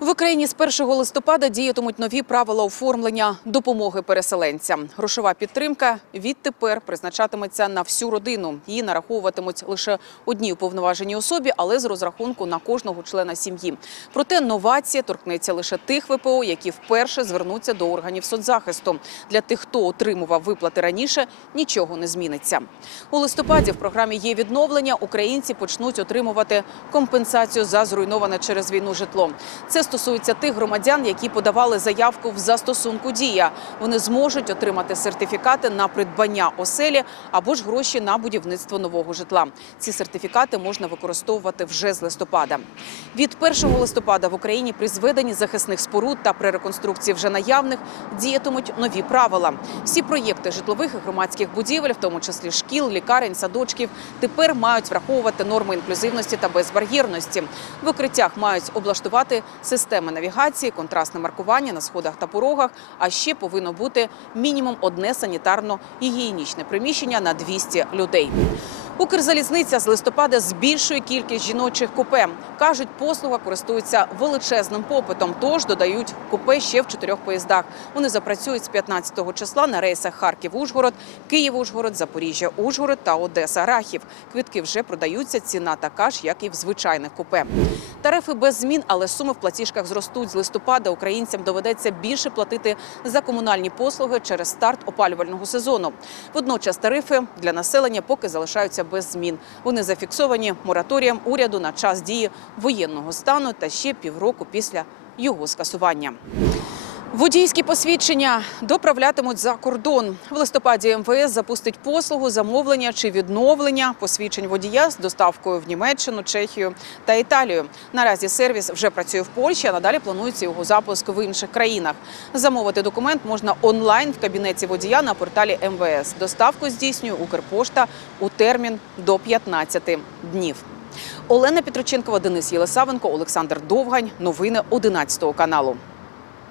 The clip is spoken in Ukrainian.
В Україні з 1 листопада діятимуть нові правила оформлення допомоги переселенцям. Грошова підтримка відтепер призначатиметься на всю родину. Її нараховуватимуть лише одній уповноваженій особі, але з розрахунку на кожного члена сім'ї. Проте новація торкнеться лише тих ВПО, які вперше звернуться до органів соцзахисту. Для тих, хто отримував виплати раніше, нічого не зміниться. У листопаді в програмі є відновлення. Українці почнуть отримувати компенсацію за зруйноване через війну житло. Це стосується тих громадян, які подавали заявку в застосунку дія. Вони зможуть отримати сертифікати на придбання оселі або ж гроші на будівництво нового житла. Ці сертифікати можна використовувати вже з листопада. Від 1 листопада в Україні при зведенні захисних споруд та при реконструкції вже наявних діятимуть нові правила. Всі проєкти житлових і громадських будівель, в тому числі шкіл, лікарень, садочків, тепер мають враховувати норми інклюзивності та безбар'єрності. В укриттях мають облаштувати системи навігації, контрастне маркування на сходах та порогах. А ще повинно бути мінімум одне санітарно-гігієнічне приміщення на 200 людей. Укрзалізниця з листопада збільшує кількість жіночих купе. Кажуть, послуга користується величезним попитом, тож додають купе ще в чотирьох поїздах. Вони запрацюють з 15 числа на рейсах Харків-Ужгород, Київ-Ужгород, Запоріжжя-Ужгород та Одеса-Рахів. Квитки вже продаються. Ціна така ж, як і в звичайних купе. Тарифи без змін, але суми в платіжках зростуть з листопада. Українцям доведеться більше платити за комунальні послуги через старт опалювального сезону. Водночас тарифи для населення поки залишаються без змін. Вони зафіксовані мораторієм уряду на час дії воєнного стану та ще півроку після його скасування. Водійські посвідчення доправлятимуть за кордон. В листопаді МВС запустить послугу замовлення чи відновлення посвідчень водія з доставкою в Німеччину, Чехію та Італію. Наразі сервіс вже працює в Польщі, а надалі планується його запуск в інших країнах. Замовити документ можна онлайн в кабінеті водія на порталі МВС. Доставку здійснює Укрпошта у термін до 15 днів. Олена Петроченкова, Денис Єлисавенко, Олександр Довгань. Новини 11 каналу.